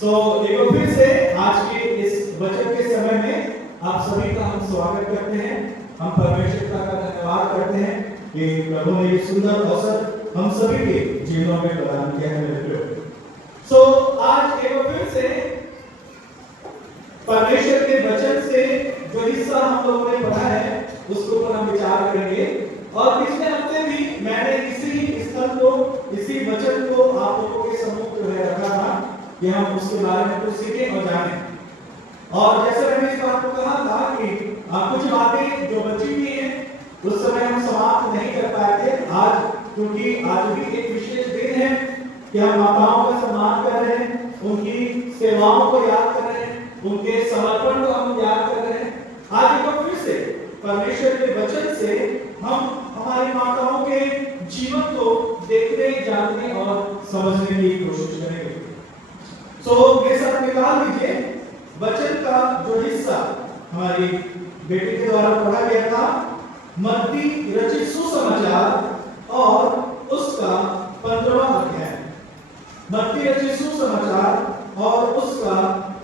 सो एक बार फिर से आज के इस वचन के समय में आप सभी का हम स्वागत करते हैं। हम परमेश्वर का धन्यवाद करते हैं कि प्रभु ने ये सुंदर अवसर हम सभी के जीवनों में प्रदान किया है मेरे प्रियो। सो आज एक बार फिर से परमेश्वर के वचन से जो हिस्सा हम लोगों ने पढ़ा है उसके ऊपर हम विचार करेंगे। और पिछले हफ्ते भी मैंने इसी स्थल को, इसी वचन को आप लोगों के सम्मुख जो है रखा था कि हम उसके बारे में कुछ सीखें और जानें। और जैसे मैंने इस बात को कहा था कि कुछ बातें जो बची हुई हैं उस समय हम समाप्त नहीं कर पाए थे। आज क्योंकि आज भी एक विशेष दिन है कि हम माताओं का सम्मान कर रहे हैं, उनकी सेवाओं को याद कर रहे हैं, उनके समर्पण को हम याद कर रहे हैं। आज एक बार फिर से परमेश्वर के वचन से हम हमारी माताओं के जीवन को देखने, जानने और समझने की कोशिश करेंगे। सो मेरे साथ निकाल लीजिए वचन का जो हिस्सा हमारी बेटी के द्वारा पढ़ा गया था, मत्ती रचित सुसमाचार और उसका 15वां अध्याय। मत्ती रचित सुसमाचार और उसका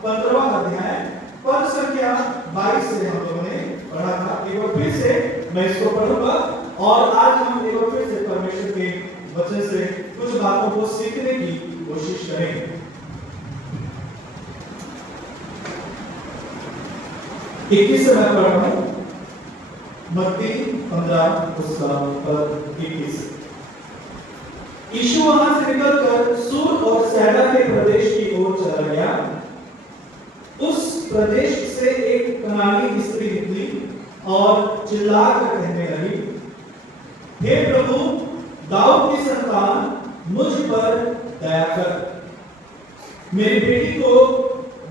15वां अध्याय पद संख्या 22 से हम लोगों ने पढ़ा था। एक बार फिर से मैं इसको पढ़ूंगा और आज हम एक बार फिर से परमेश्वर के वचन से कुछ बातों को सीखने की कोशिश करेंगे। 21 से मैं पढ़ रहा हूं, मत्ती 15 उसका पद 21। यीशु वहां से निकलकर सूर और सैदा के प्रदेश की ओर चला गया। उस प्रदेश से एक कनानी स्त्री निकली और चिल्लाकर कहने लगी, हे प्रभु, दाऊद की संतान, मुझ पर दया कर। मेरी बेटी को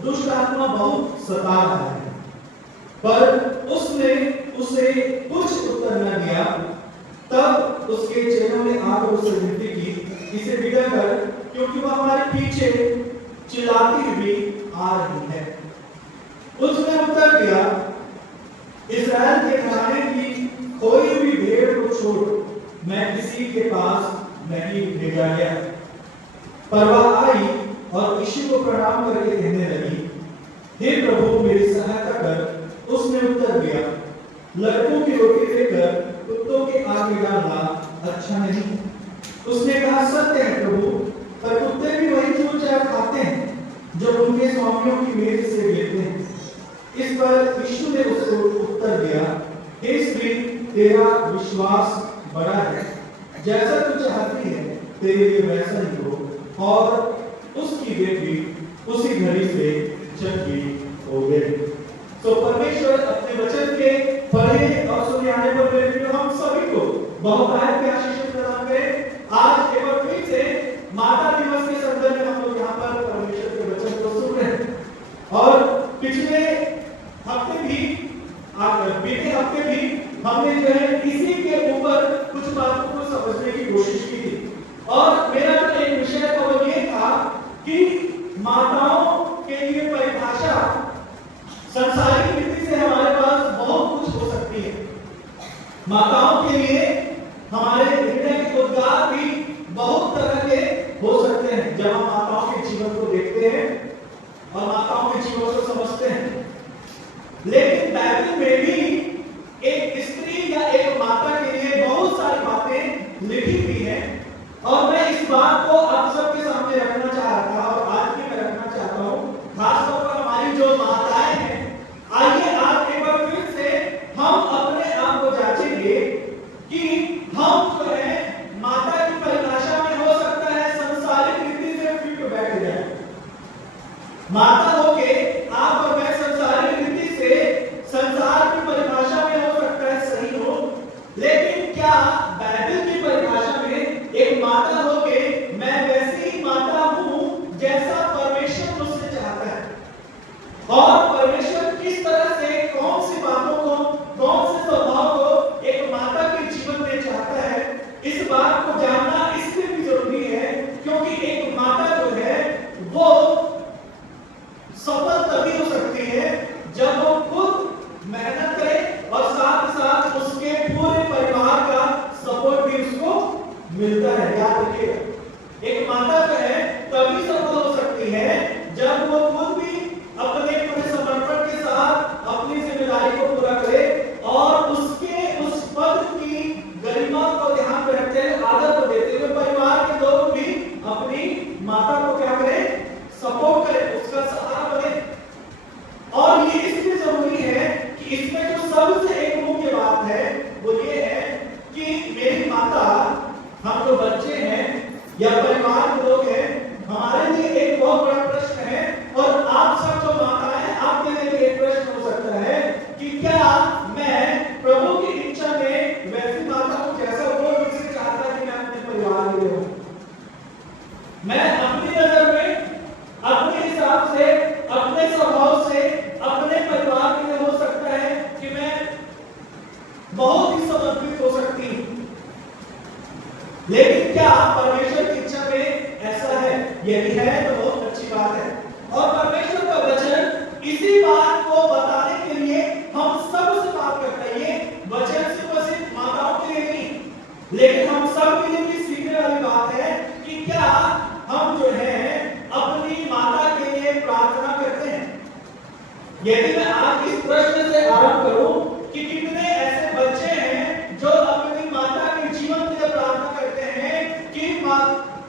दुष्ट आत्मा बहुत सता रहा है। पर उसने उसे कुछ उत्तर न दिया। तब उसके चेलों ने आकर उससे विनती की, इसे विदा कर, क्योंकि वह हमारे पीछे चिल्लाती हुई आ रही है। उसने उत्तर दिया, इस्राएल के घराने की खोई हुई भेड़ को छोड़ मैं किसी के पास नहीं भेजा गया। पर वह आई और यीशु को प्रणाम करके कहने लगी, हे प्रभु, मेरी सहायता कर। उसने उत्तर दिया, लड़कों की रोटी देकर कुत्तों के आगे डालना अच्छा नहीं। उसने कहा, सत्य है प्रभु, पर कुत्ते भी वही चूर-चार खाते हैं जो उनके स्वामियों की मेज से लेते हैं। इस पर यीशु ने उसको उत्तर दिया, हे स्त्री, तेरा विश्वास बड़ा है, जैसा तू चाहती है तेरे लिए वैसा ही हो। और उसकी बेटी उसी घड़ी से चंगी हो गई। तो परमेश्वर अपने वचन के पढ़े और सुनने आने पर मेरे प्रिय हम सभी को बहुतायत की आशीष प्रदान करें। आज एक बार फिर से माता दिवस के संदर्भ में हम लोग यहाँ पर परमेश्वर के वचन को सुन रहे हैं। और पिछले हफ्ते भी, बीते हफ्ते भी हमने जो है इसी के ऊपर कुछ बातों को समझने की कोशिश की थी। और मेरा जो एक विषय था वो ये था कि माताओं के लिए परिभाषा संसारिक रीति से हमारे पास बहुत कुछ हो सकती है। माताओं के लिए हमारे हृदय के उद्गार भी बहुत तरह के हो सकते हैं जब हम माताओं के जीवन को देखते हैं और माताओं के जीवन को समझते हैं। लेकिन बाइबल में भी एक स्त्री या एक माता के लिए बहुत सारी बातें लिखी हुई हैं और मैं इस बात को आप सबके सामने रखना चाह रहा था और आज भी मैं रखना चाहता हूँ। खासतौर पर हमारी जो माताएं हैं, आइए आज एक बार फिर से हम अपने आप को जांचेंगे कि हम जो है माता की परिभाषा में हो सकता है संसारिक रीति से फिट बैठ जाए। माता होके आप और मैं संसारिक रीति से संसार की परिभाषा में हो सकता है सही हो, लेकिन क्या बाइबल की परिभाषा में एक माता होके मैं वैसी ही माता हूं जैसा परमेश्वर मुझसे चाहता है? और परमेश्वर किस तरह से कौन सी बातों को, कौन से स्वभाव को एक माता के जीवन में चाहता है, इस बात को जानना इसलिए भी जरूरी है क्योंकि एक माता जो है वो सफल तभी हो सकती है जब वो खुद मेहनत करे और साथ साथ उसके पूरे परिवार का सपोर्ट भी उसको मिलता है। याद रखिएगा, एक माता जो है तभी सफल हो सकती है जब या परिवार के लोग हैं, हमारे लिए एक बहुत बड़ा प्रश्न है, और आप सब जो माता है आपके लिए भी एक प्रश्न हो सकता है कि क्या मैं प्रभु की इच्छा में वैसी माता हूं जैसा वो मुझसे चाहता है कि मैं अपने परिवार के लिए हूं। मैं अपनी नजर में, अपने हिसाब से, अपने स्वभाव से, अपने परिवार के लिए हो सकता है कि मैं बहुत ही समर्पित हो सकती हूं, लेकिन क्या परमेश्वर की इच्छा में ऐसा है? यदि है तो बहुत अच्छी बात है। और परमेश्वर का वचन इसी बात को बताने के लिए हम सब से बात करता है। ये वचन सिर्फ माताओं के लिए नहीं, लेकिन हम सब के लिए भी सीखने वाली बात है कि क्या हम जो है अपनी माता के लिए प्रार्थना करते हैं। यदि मैं आज इस प्रश्न से आरंभ करूं कि कितने ऐसे बच्चे हैं जो अपनी माता के जीवन के लिए प्रार्थना करते हैं कि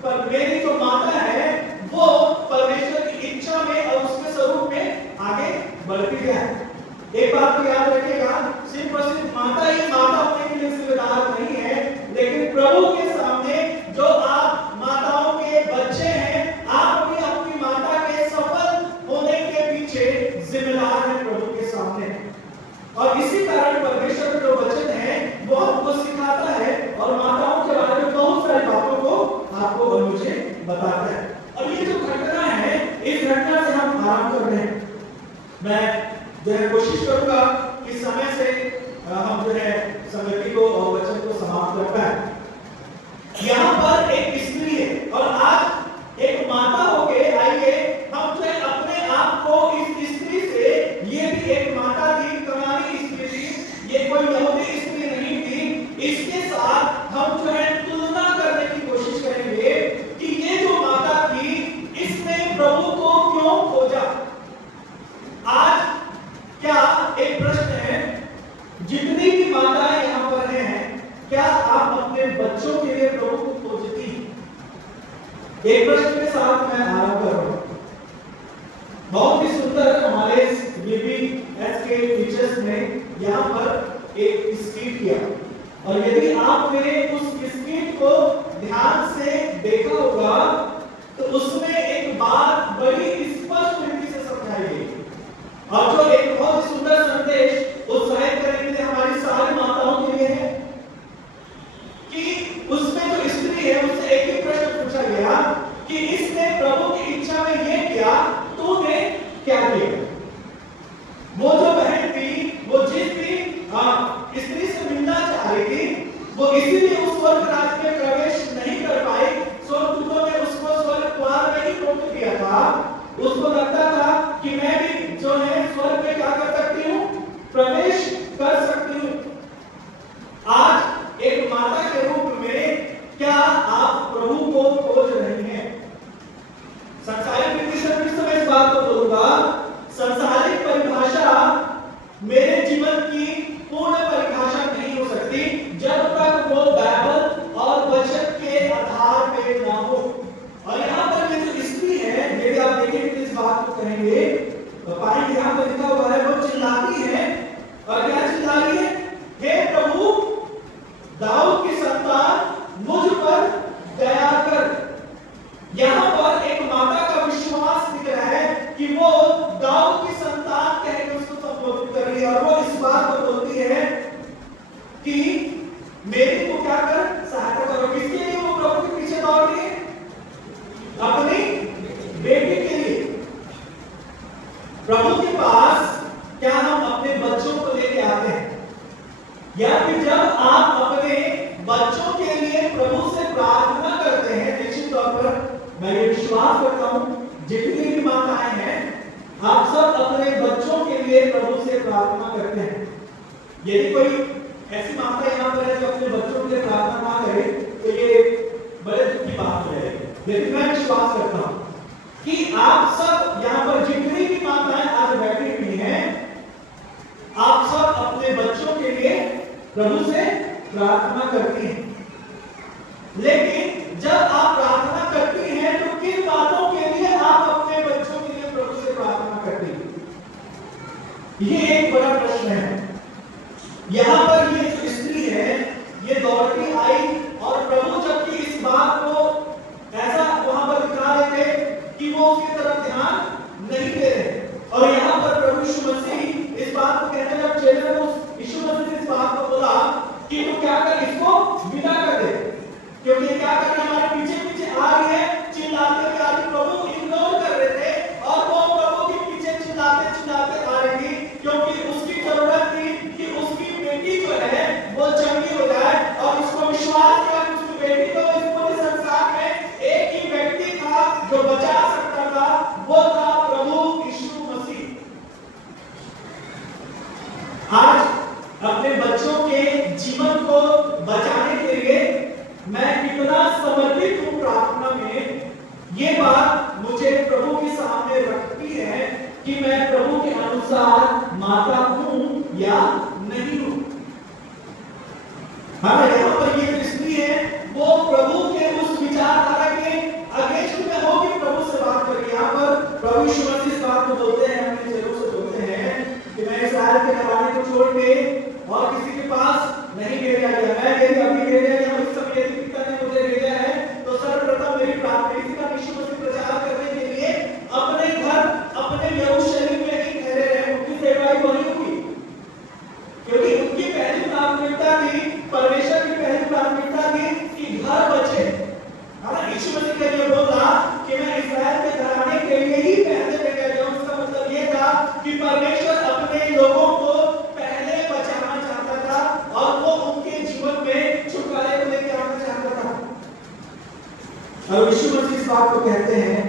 पर मेरी जो माता है वो परमेश्वर की इच्छा में और उसके स्वरूप में आगे बढ़ती जाए। एक बात तो याद रखिएगा, सिर्फ और सिर्फ माता ही माता होने के लिए जिम्मेदार नहीं है, लेकिन प्रभु के सामने जो आप माताओं के बच्चे हैं, आप भी अपनी माता के सफल होने के पीछे जिम्मेदार हैं प्रभु के सामने। और इसी कारण परमेश्वर का जो वचन है वो हमको सिखाता है और माताओं के बारे में बहुत सारी बातों को आपको और मुझे बताता है। और ये जो घटना है, इस घटना से हम आराम कर रहे हैं। मैं जो है कोशिश करूंगा कि समय से हम जो है संगति को और वचन को समाप्त कर पाए। यहाँ पर एक स्त्री है और आज एक माता होके आइए हम जो है अपने आप को इस स्त्री से, ये भी एक माता थी, कनानी स्त्री थी, ये कोई यहूदी स्त्री नहीं थी, इसके साथ हम जो है तुलना करने की कोशिश करेंगे कि ये जो माता थी इसने प्रभु को क्यों खोजा। आज क्या एक प्रश्न है, जितनी भी माताएं यहाँ पर हैं, क्या आप अपने बच्चों के लिए प्रभु को खोजती? एक प्रश्न के साथ मैं आरंभ कर रहा हूं। बहुत ही सुंदर हमारे बीबीएस के टीचर्स ने यहाँ पर एक स्किट किया, और यदि आपने उस स्किट को ध्यान से देखा होगा तो उसमें एक बात बड़ी स्पष्ट रीति से समझाई गई, और जो एक बहुत ही सुंदर संदेश उत्साहित करने के लिए हमारी सारी माताओं के लिए है कि उसमें जो स्त्री है उससे एक ही प्रश्न पूछा गया कि इसने प्रभु की इच्छा में ये किया, तूने क्या किया? वो जो बहन थी, वो जिस भी स्त्री से मिलना चाह रही थी, वो इसीलिए उस स्वर्ग राज्य में प्रवेश नहीं कर पाई। स्वर्गदूतों ने उसको स्वर्ग द्वार में ही रोक दिया था। उसको लगता था कि मैं भी जो है स्वर्ग में क्या कर सकती हूँ, प्रवेश कर सकती हूँ। आज एक माता के रूप में क्या आप प्रभु को खोज रही हैं? सांसारिक रीति से फिर से मैं इस बात को बोलूंगा, सांसारिक परिभाषा मेरे जीवन की पूर्ण परिभाषा नहीं हो सकती जब तक वो बाइबल और वचन के आधार पे ना हो। और यहाँ पर ये जो स्त्री है, यदि आप देखेंगे तो इस बात को कहेंगे तो पाएंगे यहाँ पर लिखा हुआ है, वो चिल्लाती है, और क्या चिल्ला रही है? हे प्रभु, दाऊद की संतान मुझ पर दया कर। यहाँ पर एक माता का विश्वास दिख रहा है कि वो दाऊद की संतान कह के उसको संबोधित कर रही है, और वो इस बात को बोलती है कि मेरी को क्या कर सहायता करो। किसके लिए वो प्रभु के पीछे दौड़ रही है? अपनी बेटी के लिए। प्रभु के पास क्या हम अपने बच्चों को लेके आते हैं, या फिर जब आप अपने बच्चों के लिए प्रभु से प्रार्थना करते हैं, निश्चित तौर पर मैं ये विश्वास करता हूं जितनी भी माताएं हैं आप सब अपने बच्चों के लिए प्रभु से प्रार्थना करते हैं। यदि कोई ऐसी माता यहाँ पर है जो अपने बच्चों के लिए प्रार्थना ना करे तो ये बड़े दुख की बात है। लेकिन मैं विश्वास करता हूं कि आप सब यहाँ पर जितनी भी माताएं आज बैठी हुई हैं, आप सब अपने बच्चों के लिए प्रभु से प्रार्थना करती हैं। लेकिन जब आप प्रार्थना करती हैं तो किन बातों के लिए आप अपने बच्चों के लिए प्रभु से प्रार्थना करती हैं? ये एक बड़ा प्रश्न है। यहाँ पर ये जो स्त्री है, ये दौड़ती आई, और प्रभु जबकि इस बात को कि हमारे पीछे पीछे आ रही है, चिल्लाते हुए आ रही, प्रभु इग्नोर कर रहे थे और वो प्रभु के पीछे चिल्लाते चिल्लाते आ रही थी, क्योंकि उसकी जरूरत थी कि उसकी बेटी जो है वो चंगी हो जाए। और उसको विश्वास था कि उसकी बेटी को इस पूरे संसार में एक ही व्यक्ति था जो बचा सकता था, वो था प्रभु यीशु मसीह। आज अपने बच्चों के जीवन को बचाने के लिए मैं कितना समर्पित हूं प्रार्थना में, ये बात मुझे प्रभु के सामने रखती है कि मैं प्रभु के अनुसार माता हूं या नहीं हूं। हाँ, यहाँ पर ये स्त्री है, वो प्रभु के उस विचारधारा के अगेंस्ट में होकर प्रभु से बात कर रही है। यहाँ पर प्रभु यीशु मसीह इस बात को बोलते हैं, अपने चेलों से बोलते हैं कि मैं इस्राएल के घराने को छोड़ के और किसी के पास नहीं भेजा गया, मैं यदि अभी भेजा गया, उस समय यदि पिता ने मुझे भेजा है तो सर्वप्रथम मेरी प्राथमिकता यीशु मसीह प्रचार करने के लिए अपने घर, अपने यरूशलेम में ही ठहरे रहे। उनकी सेवा ही वही होगी, क्योंकि उनकी पहली प्राथमिकता थी, परमेश्वर की पहली प्राथमिकता थी कि घर बचे। यीशु मसीह के लिए बोला कि मैं इस्राएल के घराने के लिए ही पहले भेजा गया। उसका मतलब ये था कि परमेश्वर अपने लोगों को पहले बचाना चाहता था और वो उनके जीवन में छुटकारे को लेकर आना चाहता था। और यीशु मसीह इस बात को कहते हैं,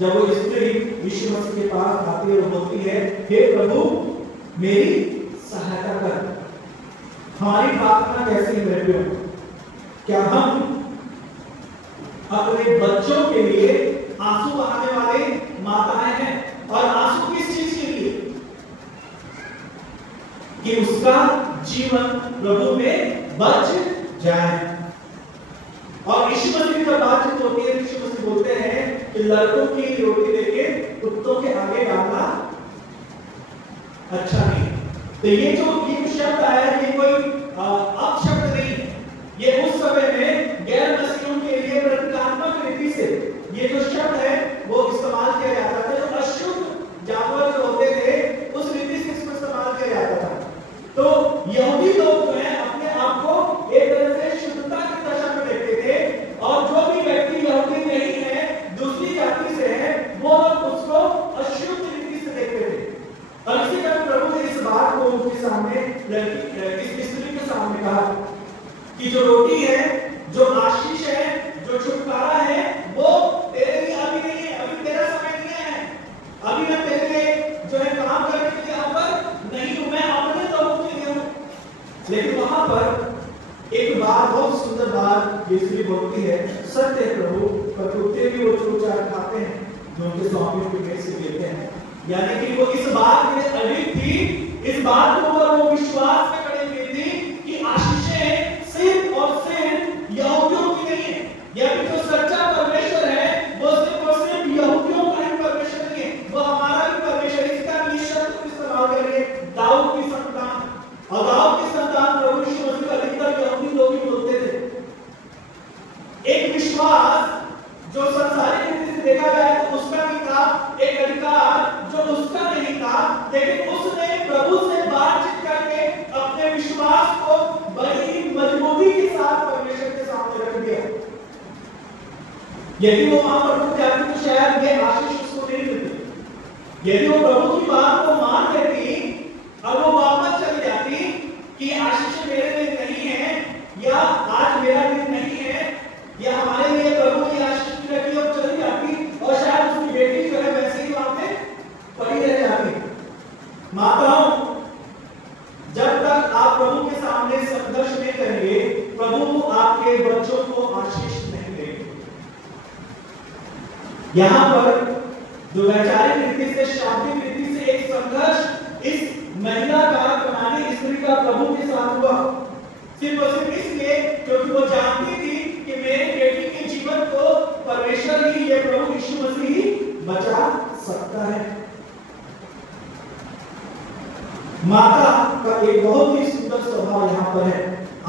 जब वो स्त्री यीशु मसीह के पास आती है और बोलती है, हे प्रभु मेरी सहायता कर। हमारी प्रार्थना कैसी है? क्या हम अपने बच्चों के लिए आंसू बहाने वाले माताएं हैं? और आंसू किस चीज के लिए? कि उसका जीवन प्रभु में बच जाए। और यीशु मसीह का बातचीत होती है, यीशु मसीह बोलते हैं कि लड़कों की रोटी लेके कुत्तों के आगे डालना अच्छा नहीं। तो ये जो शब्द आया, ये कोई अपशब्द नहीं, ये उस समय में गैर मसीहियों के लिए प्रतीकात्मक रीति से ये जो शब्द है वो इस्तेमाल किया जाता था। जो अशुद्ध जानवर जो होते थे उस रीति से इसको इस्तेमाल किया जाता था। तो यहूदी लोग जो है अपने आप को एक तरह से शुद्धता की दशा में देखते थे, और जो भी व्यक्ति यहूदी नहीं है, दूसरी जाति से है, वो लोग उसको अशुद्ध रीति से देखते थे। और इसी कारण प्रभु ने इस बात को उनके सामने, इस स्त्री के सामने कहा कि जो रोटी है, जो आशीष है, जो छुटकारा है, वो तेरे लिए अभी नहीं है, अभी तेरा समय नहीं है, अभी मैं तेरे लिए जो है काम करने के लिए यहाँ पर नहीं हूं, मैं अपने लोगों के लिए हूं। लेकिन वहां पर एक बात, बहुत सुंदर बात ये स्त्री बोलती है, सत्य है प्रभु, पर कुत्ते भी वो चूर-चार खाते हैं जो उनके स्वामियों के पेट से लेते हैं। यानी कि वो इस बात में अडिग थी, इस बात को वो विश्वास में खड़ी हुई थी कि आशीषें सिर्फ और सिर्फ यहूदियों की नहीं है, या फिर जो सच्चा परमेश्वर है वो सिर्फ और सिर्फ यहूदियों का ही परमेश्वर नहीं है, वो हमारा भी परमेश्वर। इसका भी शब्द इस्तेमाल करिए, दाऊद की संतान। और दाऊद की संतान प्रभु यीशु मसीह का अधिकतर यहूदी लोग ही बोलते थे। एक विश्वास जो संसारिक रीति से देखा जाए तो उसका भी था, एक अधिकार जो उसका नहीं था, लेकिन उसने प्रभु से बातचीत करके अपने विश्वास को बड़ी मजबूती के साथ परमेश्वर के सामने रख दिया। यदि वो वहां पर रुक जाती तो शायद ये आशीष उसको नहीं मिलती। यदि वो प्रभु की बात को मान लेती और वो वापस चली जाती कि आशीष मेरे लिए नहीं है, या आज मेरा दिन नहीं है, या हमारे लिए प्रभु की आशीष रखी और चली जाती, और शायद उसकी बेटी जो है वैसे ही वहां पे पड़ी रह जाती। माताओं, जब तक आप प्रभु के सामने संघर्ष नहीं करेंगे, प्रभु आपके बच्चों को आशीष नहीं देंगे। यहाँ पर जो वैचारिक रीति से, शाब्दिक रीति से एक संघर्ष इस महिला का, कनानी स्त्री का प्रभु के साथ हुआ, सिर्फ और सिर्फ इसलिए क्योंकि वो जानती थी कि मेरे बेटी के जीवन को परमेश्वर ही, ये प्रभु यीशु मसीह ही बचा सकता है। माता का एक बहुत ही सुंदर स्वभाव यहाँ पर है।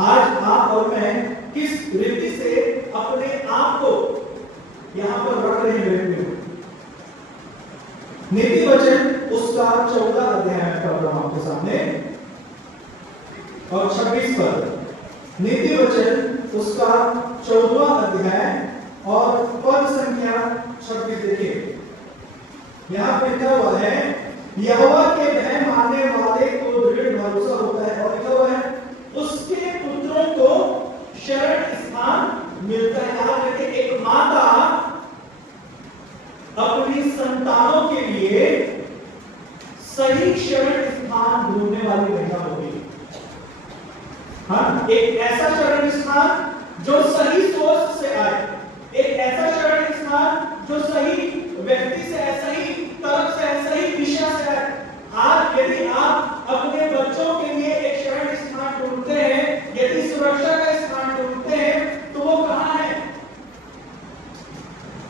आज आप और मैं किस रीति से अपने आप को यहाँ पर रख रहे हैं। नीति वचन उसका 14 अध्याय में पढ़ रहा हूं आपके सामने और 26 पद। नीति वचन उसका 14वां अध्याय और पद संख्या 26 देखिए। यहाँ पे लिखा हुआ है, यहोवा के भय मानने वाले को दृढ़ भरोसा होता है, और लिखा हुआ है उसके पुत्रों को शरण स्थान मिलता है। याद रखिए, एक माता अपनी संतानों के लिए सही शरण स्थान ढूंढने वाली महिला होगी। हाँ, एक ऐसा शरण स्थान जो सही सोच से आए, एक ऐसा शरण स्थान जो सही व्यक्ति से, सही तरफ से, सही दिशा से आए। आज यदि आप अपने बच्चों के लिए एक शरण स्थान ढूंढते हैं, यदि सुरक्षा का स्थान ढूंढते हैं, तो वो कहां है?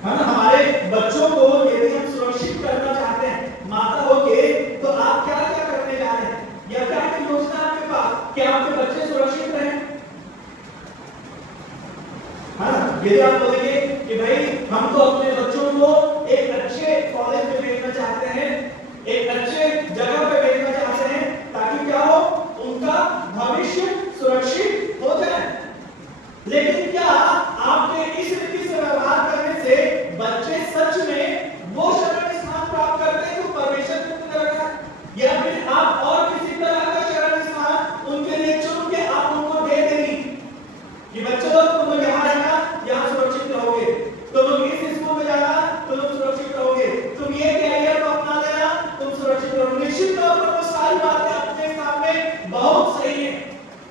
हमारे बच्चों को यदि हम सुरक्षित करना चाहते हैं माता होके, तो आप क्या क्या करने जा रहे हैं, या क्या क्या योजना आपके पास कि आपके बच्चे सुरक्षित रहें? यदि आप बोलेंगे कि भाई हम तो अपने बच्चों को एक अच्छे कॉलेज में भेजना चाहते हैं, एक अच्छे जगह पे भेजना चाहते हैं, ताकि क्या हो, उनका भविष्य सुरक्षित हो जाए। लेकिन क्या आपके इस रीति से व्यवहार करने से बच्चे सच में वो शरण स्थान प्राप्त करते हैं जो परमेश्वर ने उन्हें रखा है, या फिर आप और किसी तरह का शरण स्थान उनके लिए चुन के आप उनको दे देंगे कि बच्चों तुम यहाँ रहना, यहाँ सुरक्षित रहोगे, तुम इस स्कूल में जाना, तुम सुरक्षित रहोगे, तुम ये कैरियर को अपना लेना, तुम सुरक्षित रहोगे। निश्चित तौर पर वो सारी बातें अपने सामने बहुत सही है,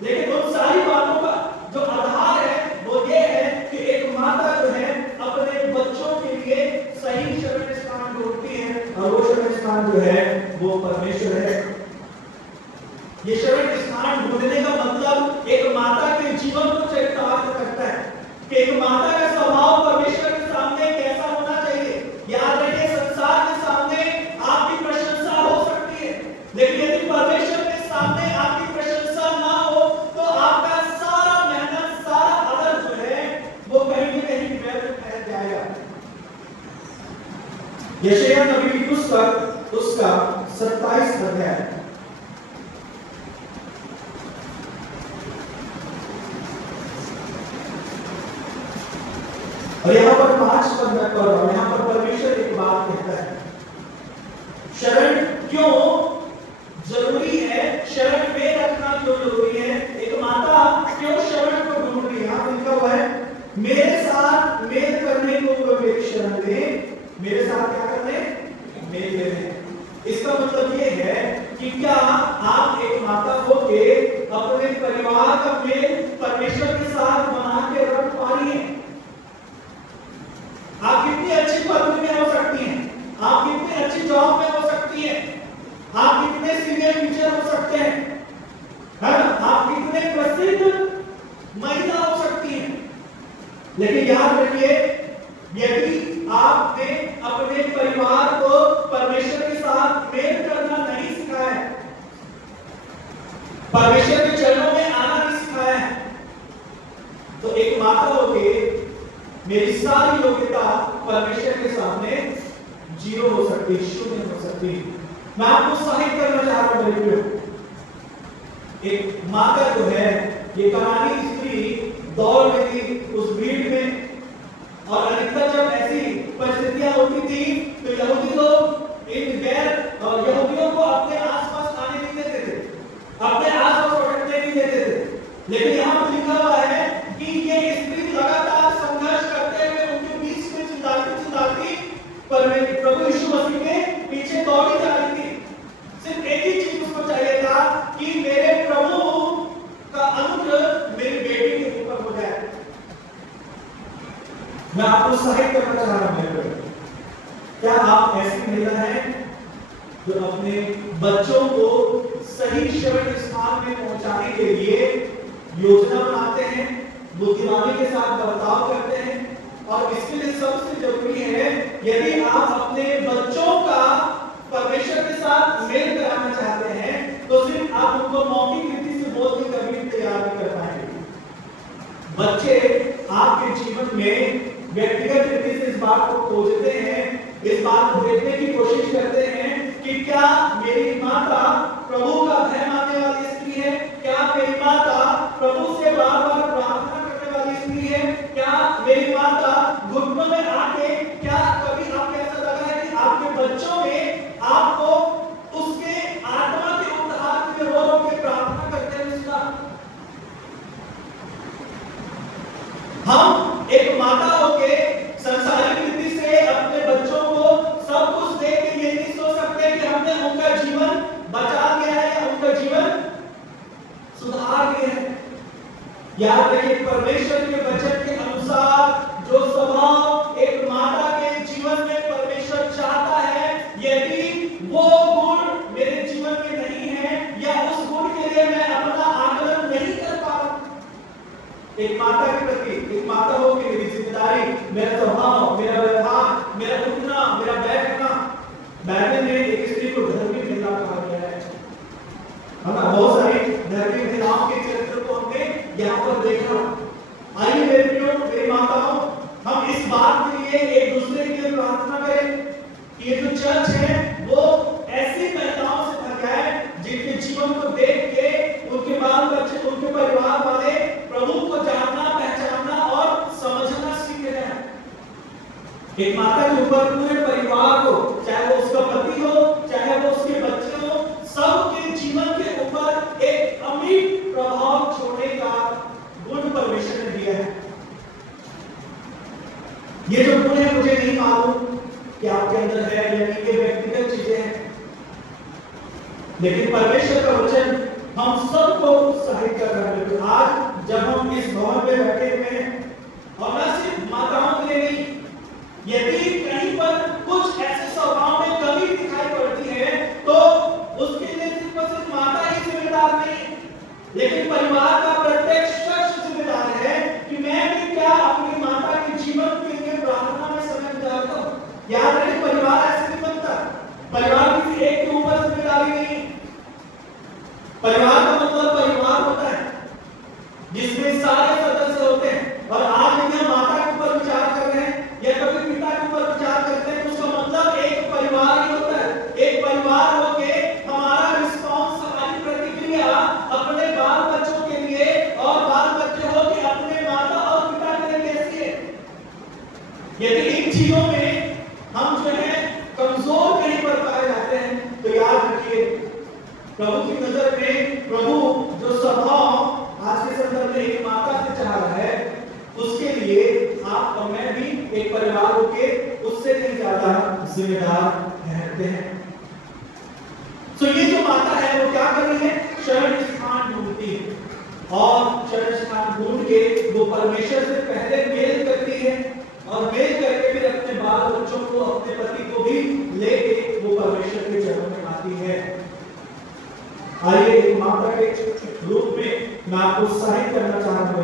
लेकिन उन सारी बातों का जो आधार है वो ये है कि एक माता जो है अपने बच्चों के लिए सही शरण स्थान ढूंढती है, और वो शरण स्थान जो है वो परमेश्वर है। ये शरण स्थान ढूंढने का मतलब एक माता के जीवन को चरितार्थ करता है कि एक माता का स्वभाव परमेश्वर के सामने कैसा होना चाहिए। याद रखिए, संसार के सामने आपकी प्रशंसा हो सकती है, लेकिन यदि परमेश्वर के सामने आपकी प्रशंसा ना हो, तो आपका सारा मेहनत, सारा आदर जो है वो कहीं न कहीं व्यर्थ ठहर जाएगा। यशायाह नबी की पुस्तक उसका 27 अध्याय और यहाँ पर 5 पद मैं पढ़ रहा हूं। यहाँ पर परमेश्वर एक बात कहता है, शरण क्यों जरूरी है, शरण में रखना क्यों जरूरी है, एक माता क्यों शरण को ढूंढ रही है। यहाँ लिखा हुआ है, मेरे साथ मेल करने को वो मेरी शरण दे, मेरे साथ क्या करने, मेल लेने। इसका मतलब ये है कि क्या आप एक माता होके अपने परिवार का मेल परमेश्वर के साथ बना के रख पा रही हैं? आप कितनी अच्छी पदवी में हो सकती हैं, आप कितनी अच्छी जॉब में हो सकती हैं, आप कितने सीनियर टीचर हो सकते हैं, आप कितने प्रसिद्ध महिला हो सकती हैं, लेकिन याद रखिए, यदि आपने अपने परिवार को परमेश्वर के साथ मेल करना नहीं सिखाया है, परमेश्वर के चरणों में आना नहीं सिखाया है, तो एक माता होके मेरी सारी योग्यता परमेश्वर के सामने जीरो हो सकती है, शून्य हो सकती है। मैं आपको उत्साहित करना चाह रहा हूं मेरे प्रियो, एक माता जो है, ये कनानी स्त्री दौड़ में थी उस भीड़ में, और अधिकतर जब ऐसी परिस्थितियां होती थी तो यहूदी लोग इन गैर यहूदियों को अपने आसपास आने नहीं देते थे, अपने आसपास पकड़ने नहीं देते थे। लेकिन यहाँ पर लिखा हुआ है कि ये स्त्री लगातार संघर्ष करते हुए उनके बीच में चिल्लाती प्रभु यीशु मसीह के पीछे दौड़ी जा रही थी। सिर्फ एक ही चीज उसको चाहिए था कि मेरे प्रभु का अनुग्रह मेरी बेटी के ऊपर हो जाए। मैं आपको उत्साहित करना चाह रहा हूं, क्या आप ऐसी महिला हैं जो अपने बच्चों को सही शरण स्थान में पहुंचाने के लिए योजना बनाते हैं, बुद्धिमानी के साथ बर्ताव करते हैं, और इसके लिए सबसे जरूरी है, यदि आप अपने बच्चों का परमेश्वर के साथ मेल कराना चाहते हैं, तो सिर्फ आप उनको मौखिक रीति से बोल के कभी तैयार नहीं कर पाएंगे। बच्चे आपके जीवन में व्यक्तिगत रीति से इस बात को खोजते हैं, इस बात को देखने की कोशिश करते हैं कि क्या मेरी माता प्रभु का भय मानने वाली स्त्री है, क्या मेरी माता प्रभु से बार-बार प्रार्थना करने वाली घुटनों में आके क्या कभी आपको ऐसा लगा है कि आपके बच्चों में आपको उसके आत्मा के उद्धार के रो रो के प्रार्थना करते हुए सुना? हम एक माता होके संसारिक रीति से अपने बच्चों को सब कुछ दे के ये नहीं सोच सकते कि हमने उनका जीवन बचा लिया है या उनका जीवन सुधार लिया है। याद रखिए, परमेश्वर के वचन के अनुसार जो स्वभाव एक माता के जीवन में परमेश्वर चाहता है, यदि वो गुण मेरे जीवन में नहीं है या उस गुण के लिए मैं अपना आकलन नहीं कर पा रहा, एक माता के प्रति, एक माता हो के मेरी जिम्मेदारी, मेरा स्वभाव, मेरा व्यवहार, मेरा उठना, मेरा बैठना। बाइबल में एक स्त्री को धर्मी महिला कहा गया है। हम बहुत सारी धर्मी महिलाओं के चरित्र को हमने यहाँ पर देखा। आइए मेरे प्रियो, मेरी माताओं, हम इस बात के लिए एक दूसरे के लिए प्रार्थना करें कि ये जो चर्च है वो ऐसी महिलाओं से भर जाए जिनके जीवन को देख के उनके बाल बच्चे, उनके परिवार वाले प्रभु को जानना, पहचानना और समझना सीख जाए। एक माता के ऊपर पूरे परिवार को, चाहे वो उसका पति हो, चाहे वो उसके बच्चे हो, सबके जीवन के ऊपर एक अमिट प्रभाव छोड़ने का गुण परमेश्वर ने दिया है। ये जो गुण है मुझे नहीं मालूम कि आपके अंदर है या नहीं, ये व्यक्तिगत चीजें हैं, लेकिन परमेश्वर का वचन हम सबको उत्साहित कर रहा है। आज जब हम इस भवन में बैठे हुए हैं, और न सिर्फ माताओं के लिए नहीं, यदि कहीं पर कुछ ऐसे स्वभाव में कमी दिखाई पड़ती है तो उसके लिए सिर्फ माता ही जिम्मेदार नहीं, लेकिन परिवार का प्रत्येक सदस्य जिम्मेदार है कि मैं भी क्या अपनी माता के जीवन के लिए प्रार्थना में समय गुजारता हूं। याद रखिए, परिवार ऐसे नहीं बनता, परिवार किसी एक के ऊपर जिम्मेदारी नहीं। परिवार का मतलब परिवार होता है जिसमें सारे सदस्य होते हैं। और आज यदि हम माता के ऊपर विचार कर रहे हैं या कभी पिता के ऊपर विचार करते हैं, उसका मतलब एक परिवार ही होता है। एक परिवार होके हमारा रिस्पॉन्स, हमारी प्रतिक्रिया अपने बाल बच्चों के लिए और बाल बच्चे हो के अपने माता और पिता के लिए कैसी है। यदि इन चीजों में हम जो है कमजोर कहीं पर पाए जाते हैं तो याद रखिए, प्रभु की नजर में प्रभु जो स्वभाव आज के संदर्भ में एक माता से चाह रहा है, उसके लिए आप और मैं भी एक परिवार होके उससे कहीं ज्यादा जिम्मेदार ठहरते हैं। तो ये जो माता है वो क्या कर रही है? शरण स्थान ढूंढती है, और शरण स्थान ढूंढ के वो परमेश्वर से पहले मेल करती है, और मेल करके फिर अपने बाल बच्चों को, अपने पति को भी लेके वो परमेश्वर के चरणों में आती है। आइए एक माता के रूप में मैं आपको उत्साहित करना चाहता हूं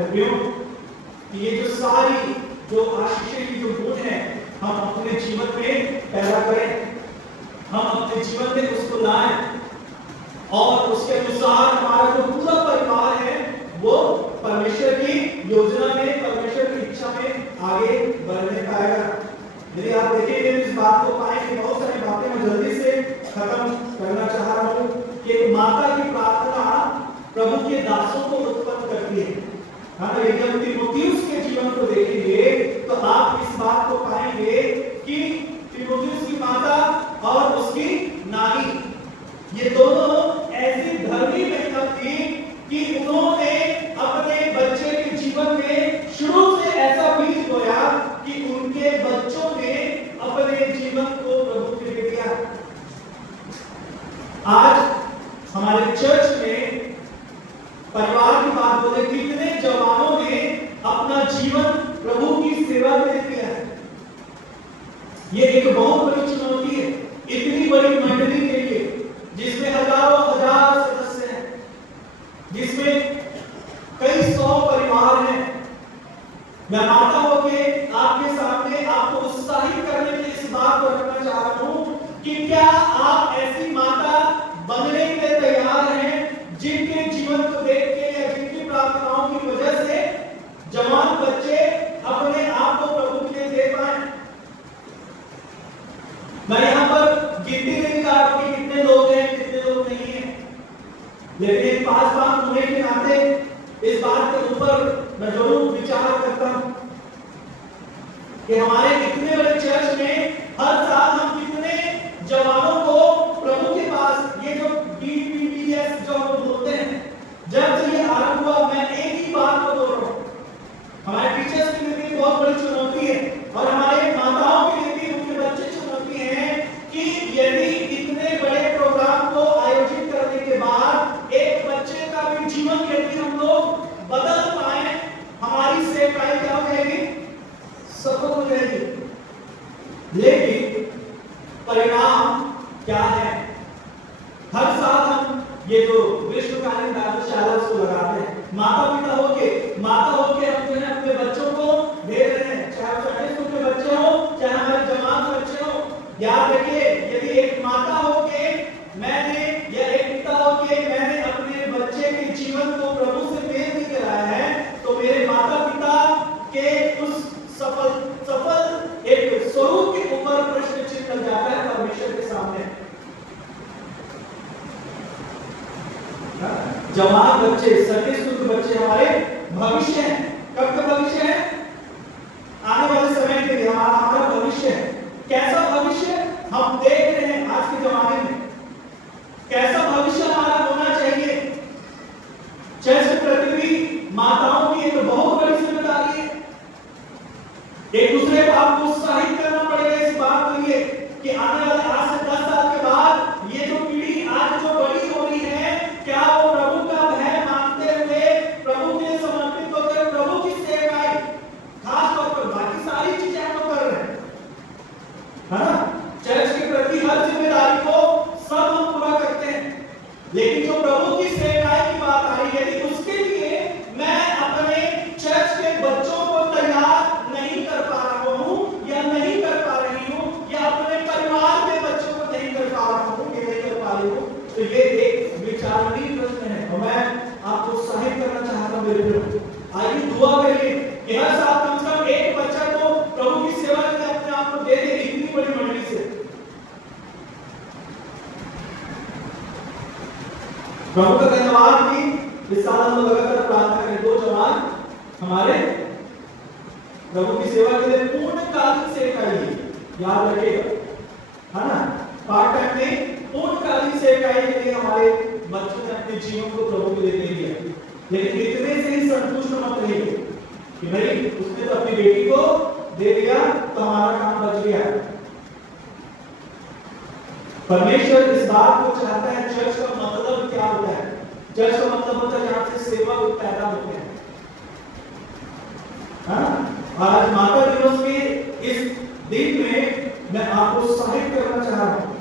कि ये जो सारी जो आशीषें की जो गुण है हम अपने जीवन में पैदा करें, हम अपने जीवन में उसको लाएं, और उसके अनुसार हमारा जो पूरा परिवार है वो परमेश्वर की योजना में, परमेश्वर की इच्छा में आगे बढ़ने पाएगा। यदि आप देखेंगे इस बात को पाएंगे, बहुत सारी बातें मैं जल्दी से खत्म करना चाह रहा हूं कि माता की प्रार्थना प्रभु के दासों को उत्पन्न करती है। हम यदि हम तीमुथियुस के जीवन को देखेंगे तो आप इस बात को पाएंगे कि तीमुथियुस की माता और उसकी नानी, ये दोनों ऐसी धर्मी महिला थी कि उन्होंने अपने बच्चे के जीवन में शुरू से ऐसा बीज बोया कि उनके बच्चों ने अपने जीवन को प्रभु के लिए दिया। आज हमारे चर्च में परिवार की बात बोले, कितने जवानों ने अपना जीवन प्रभु की सेवा में दिया है। ये एक बहुत बड़ी चुनौती है इतनी बड़ी मंडली के लिए, जिसमें हजारों हजार सदस्य हैं, जिसमें कई सौ परिवार हैं। मैं माता होके आपके सामने आपको उत्साहित करने के लिए इस बात को रखना चाह रहा हूं कि क्या आप ऐसी माता बनने के लिए तैयार हैं जिनके जीवन को देख के या जिनकी प्रार्थनाओं की वजह से जवान बच्चे अपने आप को प्रभु के लिए दे पाए। मैं यहाँ पर गिनती नहीं कर रहा हूं कि कितने कि हमारे इतने बड़े चर्च में हर साल हम कितने जवानों को प्रभु के पास, ये जो DPPS जो हम बोलते हैं, जब से ये आरंभ हुआ, मैं एक ही बात को बोल रहा हूँ, हमारे टीचर्स के लिए भी बहुत बड़ी चुनौती है और हमारे माताओं के लिए भी, उनके बच्चे चुनौती है कि यदि इतने बड़े प्रोग्राम को आयोजित करने के बाद एक बच्चे का भी जीवन यदि हम लोग बदल पाए, हमारी सेवकाई क्या हो जाएगी? सफल हो जाएगी। लेकिन परिणाम क्या है? हर साल हम ये जो ग्रीष्मकालीन कार्यशाला उसको लगाते हैं, माता होके हम जो है अपने बच्चों को भेज रहे हैं, चाहे संडे स्कूल के बच्चे हो, चाहे हमारे जमात के बच्चे हो। याद रखिए, यदि एक माता होके मैंने या एक पिता होके मैंने अपने बच्चे के जीवन को प्रभु से मेल नहीं कराया है, तो मेरे माता पिता के उस सफल एक स्वरूप के ऊपर प्रश्न चिन्ह लग जाता है परमेश्वर के सामने। जवान बच्चे, संडे स्कूल के बच्चे हमारे भविष्य हैं। कब का भविष्य है? आने वाले समय के लिए हमारा भविष्य है। कैसा भविष्य हम देख रहे हैं आज के जमाने में? कैसा भविष्य हमारा होना चाहिए? चर्च के प्रति भी माताओं की एक बहुत बड़ी जिम्मेदारी है। एक दूसरे को आपको उत्साहित करना पड़ेगा इस बात के लिए कि आने वाले आज से 10 साल के बाद ये जो पीढ़ी आज जो बड़ी हो रही है, क्या वो प्रभु का भय मानते हुए प्रभु के समर्पित होकर प्रभु की सेवकाई, खास तौर पर बाकी सारी चीजें हम लोग कर रहे हैं, है ना? चर्च के प्रति हर जिम्मेदारी को सब हम पूरा करते हैं, लेकिन जो प्रभु की सेवकाई की बात आ रही है, उसके लिए मैं अपने चर्च के बच्चों को तैयार नहीं कर पा रहा हूं या नहीं कर पा रही हूं, या अपने परिवार के बच्चों को नहीं कर पा रहा हूं या नहीं कर पा रही हूं, तो ये एक विचारणीय प्रश्न है और मैं आपको उत्साहित करना चाहता हूं। मेरे प्रिय, आइए दुआ करिए कि हर साल कम से कम एक बच्चा तो प्रभु की सेवा के लिए अपने आप को दे दे, इतनी बड़ी मंडली से। प्रभु का धन्यवाद कि इस साल हम लोग लगातार प्रार्थना करें, 2 जवान हमारे प्रभु की सेवा के लिए पूर्णकालीन सेवकाई, याद रखिएगा, है ना? पार्ट टाइम में पूर्णकालीन सेवकाई के लिए हमारे बच्चों ने अपने जीवन को प्रभु के लिए दे दिया। लेकिन इतने से ही संतुष्ट मत रहिए कि भाई उसने तो अपनी बेटी को दे दिया तो हमारा काम बच गया। परमेश्वर इस बात को चाहता है, चर्च का मतलब क्या होता है? चर्च का मतलब होता है जहां से सेवा पैदा होते हैं, हाँ? आज माता दिवस के इस दिन में मैं आपको उत्साहित करना चाह रहा हूं।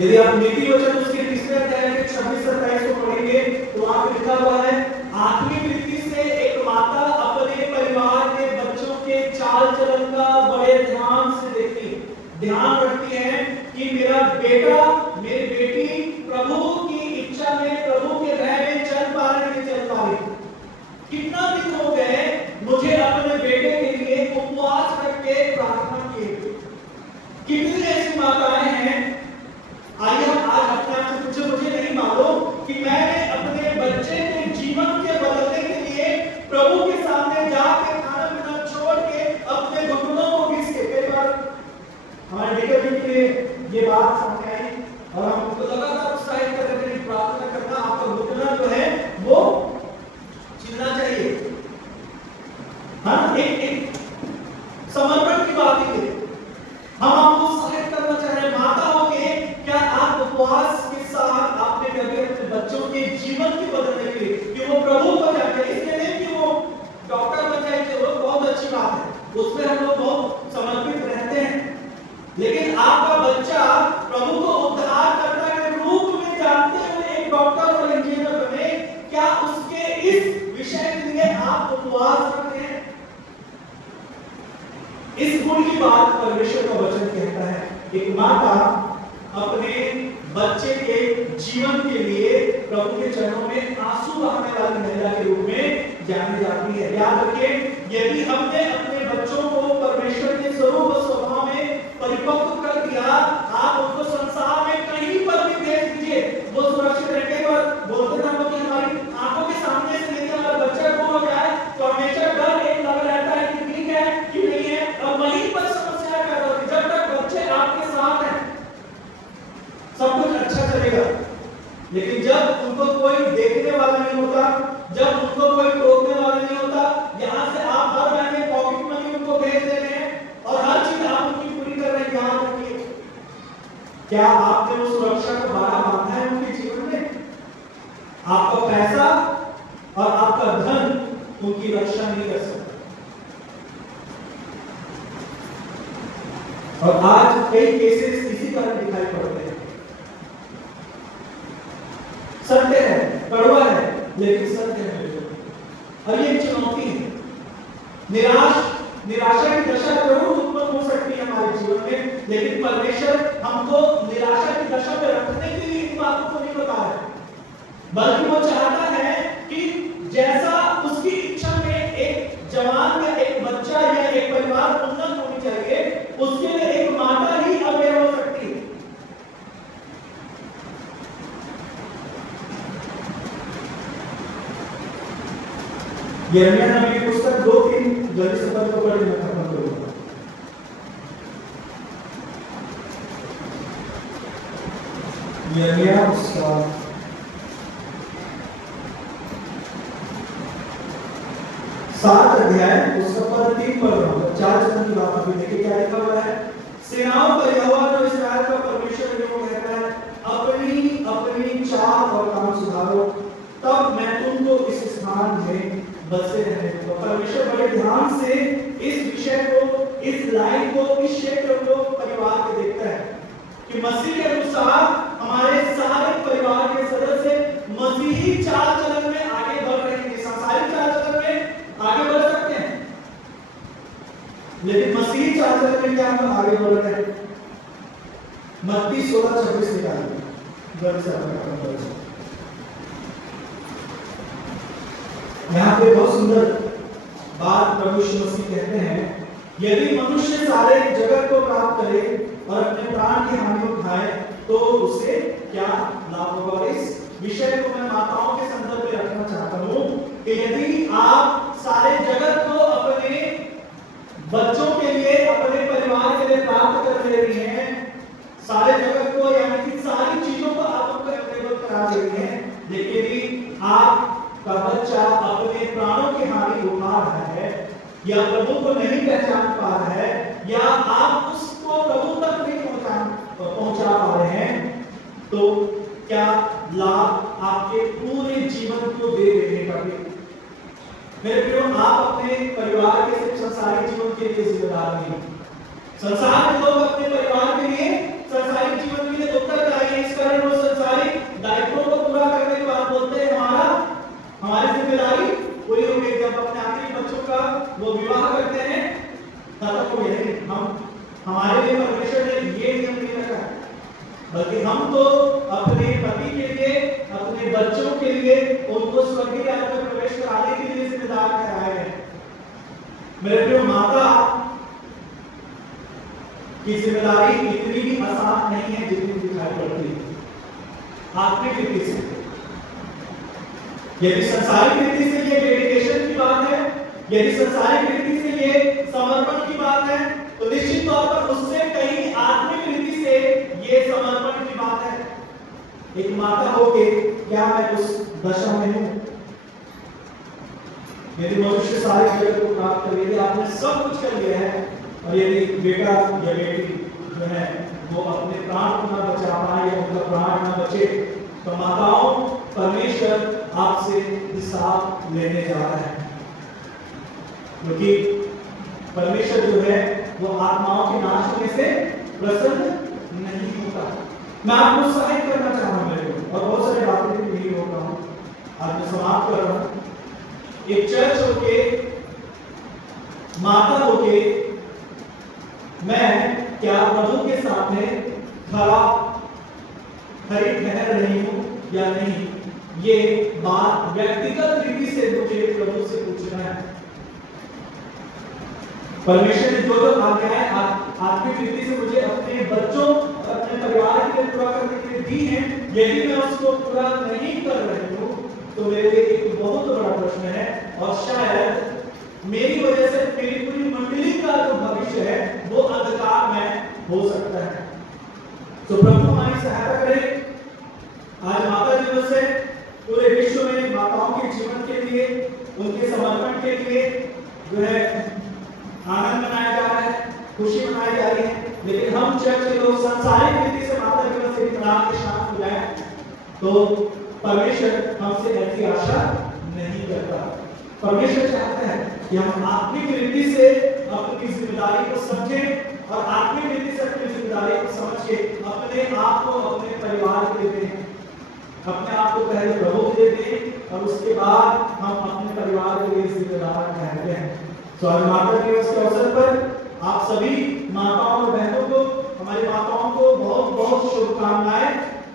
यदि आप नीति वचन उसके तीसरे अध्याय के 26-27 को पढ़ेंगे तो वहां पे लिखा हुआ है, आत्मिक रीति से एक माता अपने परिवार के बच्चों के चाल चलन का बड़े ध्यान से देखती है, ध्यान रखती है कि मेरा बेटा, मेरी बेटी प्रभु की इच्छा में, प्रभु के भय में चल पा रहे नहीं चल पा रहे। कितना दिन हो गए मुझे अपने बेटे के लिए उपवास करके प्रार्थना किए। कितनी ऐसी माताएं हैं, आइए हम आज अपने आप से पूछे, मुझे नहीं मालूम कि मैंने अपने बच्चे के जीवन के बदलने के लिए प्रभु के सामने जाके खाना पीना छोड़ के अपने घुटनों को घिस के, कई बार हमारे बेटे के ये बात सामने आई और हम उनको लगातार उत्साहित कर रहे हैं, प्रार्थना करना, आपका घुटना जो है वो चिल्लाना चाहिए, हाँ? एक समर्पण की बात है। हम आपको उत्साहित करना चाह रहे हैं, माता होके क्या आप उपवास के साथ आपने कभी अपने बच्चों के जीवन के बदलने के लिए कि वो प्रभु को जाते, इसलिए नहीं कि वो डॉक्टर बन जाए, वो बहुत अच्छी बात है, उसमें हम लोग बहुत समर्पित रहते हैं, लेकिन आपका बच्चा प्रभु को उद्धारकर्ता के रूप में जानते हुए एक डॉक्टर और इंजीनियर बने, क्या उसके इस विषय के लिए आप उपवास रखते हैं? इस गुण की बात परमेश्वर का वचन कहता है। एक माता अपने बच्चे के जीवन के लिए प्रभु के चरणों में आंसू बहाने वाली महिला के रूप में जानी जाती है। याद रखिए, यदि हमने अपने बच्चों को परमेश्वर के स्वरूप और स्वभाव में परिपक्व कर दिया, आप उनको संसार में कहीं पर भी भेज दीजिए, वो सुरक्षित रहेंगे। और बोलते हैं कि हमारी आंखों के सामने से लेकर हमारा बच्चा दूर हो जाए तो हमें उनकी रक्षा नहीं कर सकता। और आज कई केसेस इसी कारण दिखाई पड़ते हैं। सत्य है, कड़वा है, लेकिन सत्य है। और ये चुनौती है। निराशा की दशा जरूर उत्पन्न हो सकती है हमारे जीवन में, लेकिन परमेश्वर हमको निराशा की दशा में रखने के लिए इन बातों को नहीं बता रहा है, बल्कि वो चाहता है कि जैसा उसकी इच्छा में एक जवान या एक बच्चा या एक परिवार उन्नत होनी चाहिए, उसके लिए एक माता ही अवेयर हो सकती है। यिर्मयाह नबी की पुस्तक 2-3 जल्दी से पढ़ को पढ़े, मैं खत्म करूंगा। यिर्मयाह उसका 7 अध्याय उसका पद 3 पढ़ रहा हूं। 4 चरण की बात अभी देखिए क्या लिखा हुआ है। सेनाओं का यहोवा जो इस्राएल का परमेश्वर जो कहता है, अपनी अपनी चाल और काम सुधारो, तब मैं तुमको इस स्थान में बसे रहने दूंगा। परमेश्वर बड़े ध्यान से इस विषय को, इस लाइन को, इस क्षेत्र को परिवार के देखता है कि मसीह के अनुसार हमारे सारे परिवार के सदस्य मसीही चाल चलन में आगे बढ़ रहे हैं। सांसारिक चाल चलन में आगे बढ़ सकते हैं, लेकिन मसीही चाल चलन में क्या हम आगे बढ़ रहे हैं? मत्ती 16:26 निकालिए, जल्दी से अपना काम। यहाँ पे बहुत सुंदर बात प्रभु यीशु मसीह कहते हैं, यदि मनुष्य सारे जगत को प्राप्त करे और अपने प्राण की हानि उठाए तो उसे क्या लाभ होगा। इस विषय को मैं माताओं के संदर्भ में रखना चाहता हूँ कि यदि आप सारे जगत को अपने बच्चों के लिए, अपने परिवार के लिए प्राप्त कर ले रही हैं, सारे जगत को यानी कि सारी चीजों को आप उनको अवेलेबल करा दे रही हैं, लेकिन आप का बच्चा अपने प्राणों की हानि उठा रहा है या प्रभु को नहीं पहचान पा रहा है या आप उसको प्रभु तक नहीं पहुंचा पा रहे हैं, तो क्या लाभ आपके पूरे जीवन को दे देने का भी? मेरे प्रियो, आप अपने परिवार के सिर्फ संसारिक जीवन के लिए जिम्मेदार नहीं। संसार के लोग अपने परिवार के लिए, संसारिक जीवन के लिए उत्तरदायी हैं। इस कारण वो संसारिक दायित्वों को पूरा करने के बाद बोलते हैं हमारी जिम्मेदारी पूरी हो गई। जब अपने आखिरी बच्चों का वो विवाह करते हैं, तब तक वो यही हमारे लिए परमेश्वर ने ये नियम नहीं रखा, बल्कि हम तो अपने पति के लिए, अपने बच्चों के लिए, उनको स्वर्गीय राज्य में प्रवेश कराने के लिए जिम्मेदार ठहराए हैं। मेरे प्रिय, माता की जिम्मेदारी इतनी भी आसान नहीं है जितनी दिखाई पड़ती है आत्मिक रीति से। यदि संसारिक रीति से ये डेडिकेशन की बात है, यदि संसारिक रीति से ये समर्पण की बात है, तो निश्चित तौर पर उससे कहीं आत्मिक रीति से ये समर्पण की बात है। एक माता होके क्या मैं उस दशा में हूं? यदि मनुष्य सारे जगत को प्राप्त कर लिया, आपने सब कुछ कर लिया है, और यदि बेटा या बेटी जो है वो अपने प्राण को ना बचा पाए या उनका प्राण ना बचे, तो माताओं, परमेश्वर आपसे हिसाब लेने जा रहा है, क्योंकि परमेश्वर जो है वो आत्माओं के नाश होने से प्रसन्न नहीं होता। मैं आपको सहायता करना चाहूंगा मेरे को, और बहुत सारे बातें भी नहीं होता हूं, आज मैं समाप्त कर रहा हूं। एक चर्च होके, माता होके, मैं क्या प्रभु के सामने खड़ी ठहर रही हूं या नहीं, ये बात व्यक्तिगत रीति से मुझे प्रभु से पूछना है। परमेश्वर ने जो आज्ञाएं आत्मिक रीति से मुझे अपने बच्चों, अपने परिवार के लिए पूरा करने के लिए दी हैं, यदि मैं उसको पूरा नहीं कर रही हूं, तो मेरे लिए एक बहुत बड़ा प्रश्न है, और शायद मेरी वजह से मेरी पूरी मंडली का जो भविष्य है वो अंधकार में हो सकता है। तो प्रभु हमारी सहायता करे। आज माता दिवस है, पूरे विश्व में माताओं के जीवन के लिए, उनके समर्पण के लिए जो है आनंद मनाया जा रहा है, खुशी मनाई जा रही है, लेकिन हम चर्च के लोग सांसारिक रीति से माता दिवस के मनाने के शामिल हो जाए, तो परमेश्वर हमसे ऐसी आशा नहीं करता। परमेश्वर चाहता है कि हम आत्मिक रीति से अपनी जिम्मेदारी को समझें और आत्मिक रीति से अपनी जिम्मेदारी को समझ के अपने आप को अपने परिवार को देते हैं, अपने आप को पहले प्रभु को देते हैं और उसके बाद हम अपने परिवार के लिए जिम्मेदार ठहरते हैं। तो आज माता दिवस के अवसर पर आप सभी माताओं और बहनों को, हमारी माताओं को बहुत बहुत शुभकामनाएं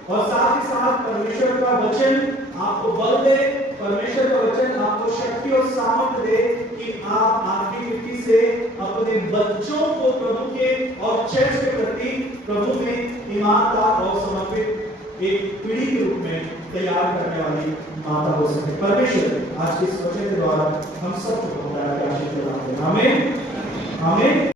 और साथ ही साथ परमेश्वर का वचन आपको बल दे, परमेश्वर का वचन आपको शक्ति और सामर्थ्य दे कि आप आत्मिक रीति से अपने बच्चों को प्रभु के और चर्च के प्रति प्रभु में ईमानदार और समर्पित एक पीढ़ी के रूप में तैयार करने वाली माता हो सके। परमेश्वर आज के इस वचन के द्वारा हम सबको आशीष प्रदान करें। आमीन आमीन।